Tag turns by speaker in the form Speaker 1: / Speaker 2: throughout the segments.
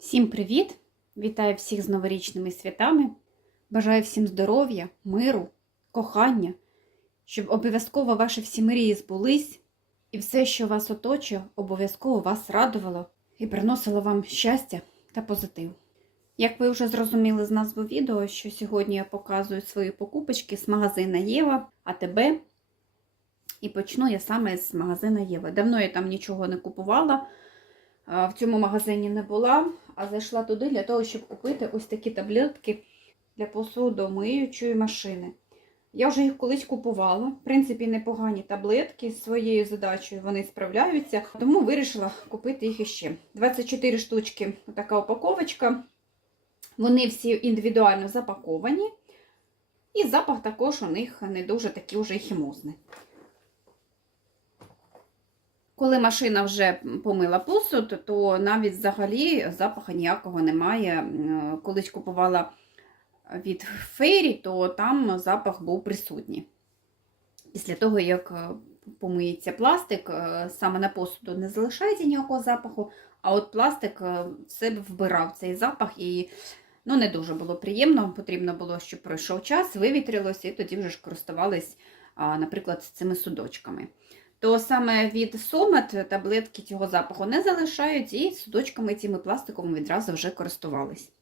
Speaker 1: Всім привіт! Вітаю всіх з новорічними святами. Бажаю всім здоров'я, миру, кохання, щоб обов'язково ваші всі мрії збулись, і все, що вас оточує, обов'язково вас радувало і приносило вам щастя та позитив. Як ви вже зрозуміли з назви відео, що сьогодні я показую свої покупочки з магазина Єва АТБ. І почну я саме з магазина Єва. Давно я там нічого не купувала. В цьому магазині не була, а зайшла туди для того, щоб купити ось такі таблетки для посудомиючої машини. Я вже їх колись купувала. В принципі, непогані таблетки з своєю задачею вони справляються, тому вирішила купити їх іще. 24 штучки, така упаковочка. Вони всі індивідуально запаковані. І запах також у них не дуже такий уже хімозний. Коли машина вже помила посуд, то навіть взагалі запаху ніякого немає. Колись купувала від фейрі, то там запах був присутній. Після того, як помиється пластик, саме на посуду не залишається ніякого запаху, а от пластик в себе вбирав цей запах і ну, не дуже було приємно. Потрібно було, щоб пройшов час, вивітрилося, і тоді вже ж користувались, наприклад, цими судочками то саме від Сомет таблетки цього запаху не залишають і судочками цими пластиковими відразу вже користувались.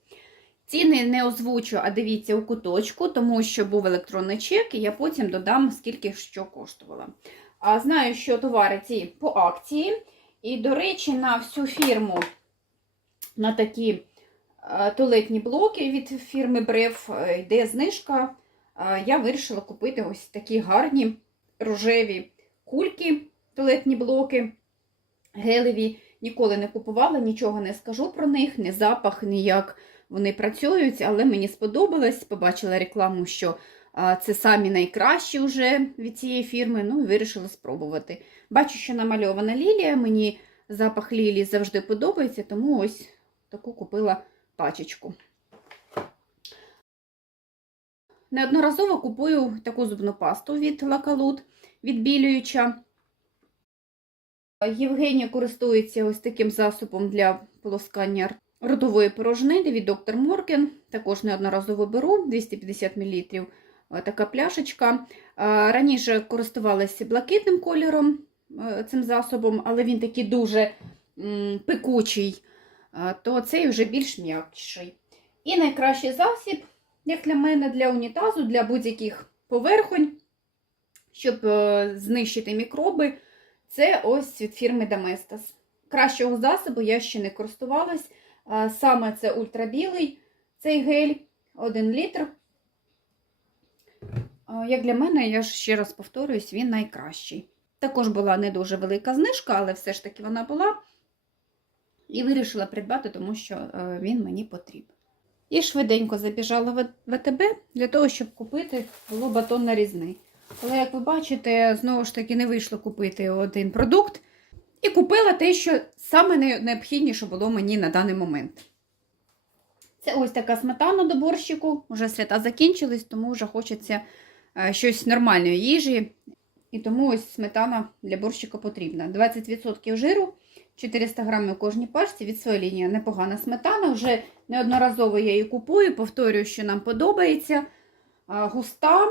Speaker 1: Ціни не озвучу, а дивіться у куточку, тому що був електронний чек, і я потім додам, скільки що коштувало. А Знаю, що товари ці по акції. І, до речі, на всю фірму на такі туалетні блоки від фірми Брев йде знижка. Я вирішила купити ось такі гарні рожеві кульки, туалетні блоки, гелеві. Ніколи не купувала, нічого не скажу про них, ні запах, ні як вони працюють, але мені сподобалось. Побачила рекламу, що це самі найкращі вже від цієї фірми, ну і вирішила спробувати. Бачу, що намальована лілія, мені запах лілії завжди подобається, тому ось таку купила пачечку. Неодноразово купую таку зубну пасту від Лакалут відбілююча. Євгенія користується ось таким засобом для полоскання ротової порожнини від доктор Морген. Також неодноразово беру 250 мл така пляшечка. Раніше користувалася блакитним кольором цим засобом, але він такий дуже пекучий, то цей вже більш м'якший. І найкращий засіб, як для мене, для унітазу, для будь-яких поверхонь щоб е, знищити мікроби, це ось від фірми Domestos. Кращого засобу я ще не користувалась. Саме це ультрабілий цей гель 1 літр. Як для мене, я ж ще раз повторююсь, він найкращий. Також була не дуже велика знижка, але все ж таки вона була. І вирішила придбати, тому що е, він мені потрібен. І швиденько забіжала в АТБ для того, щоб купити було батон нарізний. Але, як ви бачите, знову ж таки не вийшло купити один продукт. І купила те, що саме необхідніше було мені на даний момент. Це ось така сметана до борщику. Уже свята закінчились, тому вже хочеться е, щось нормальної їжі. І тому ось сметана для борщика потрібна. 20% жиру, 400 грамів у кожній пачці від своєї лінії. Непогана сметана. Вже неодноразово я її купую, повторюю, що нам подобається. Густа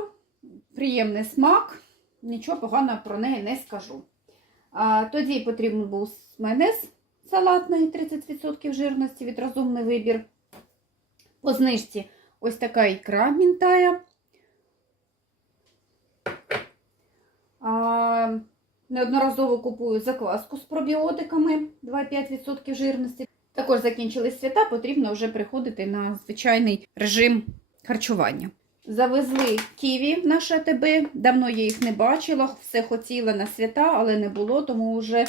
Speaker 1: приємний смак, нічого поганого про неї не скажу. А, Тоді потрібен був майонез салатний 30% жирності від розумний вибір. По знижці ось така ікра мінтая. А, Неодноразово купую закваску з пробіотиками 2,5% жирності. Також закінчились свята, потрібно вже приходити на звичайний режим харчування. Завезли ківі наше АТБ. Давно я їх не бачила, все хотіла на свята, але не було, тому вже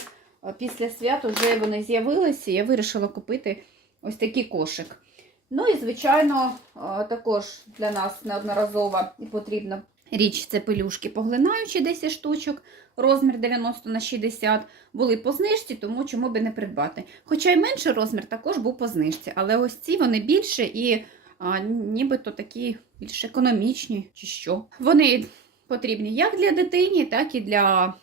Speaker 1: після свят вже вони з'явилися я вирішила купити ось такий кошик. Ну і, звичайно, також для нас неодноразово і потрібна річ це пелюшки поглинаючі 10 штучок, розмір 90 на 60 були по знижці, тому чому би не придбати. Хоча й менший розмір також був по знижці, але ось ці вони більше і а, нібито такі більш економічні чи що. Вони потрібні як для дитині, так і для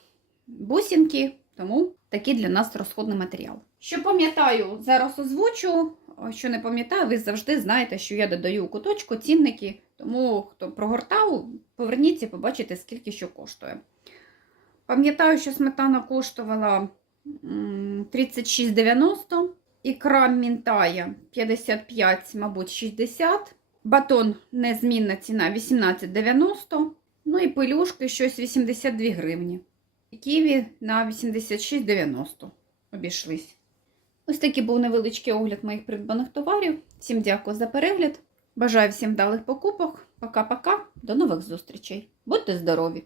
Speaker 1: бусинки, тому такий для нас розходний матеріал. Що пам'ятаю, зараз озвучу, що не пам'ятаю, ви завжди знаєте, що я додаю у куточку цінники, тому хто прогортав, поверніться, побачите, скільки що коштує. Пам'ятаю, що сметана коштувала 36,90, ікра мінтая 55, мабуть, 60. Батон незмінна ціна 18,90. Ну і пелюшки щось 82 гривні. Ківі на 86,90 обійшлись. Ось такий був невеличкий огляд моїх придбаних товарів. Всім дякую за перегляд. Бажаю всім вдалих покупок. Пока-пока. До нових зустрічей. Будьте здорові!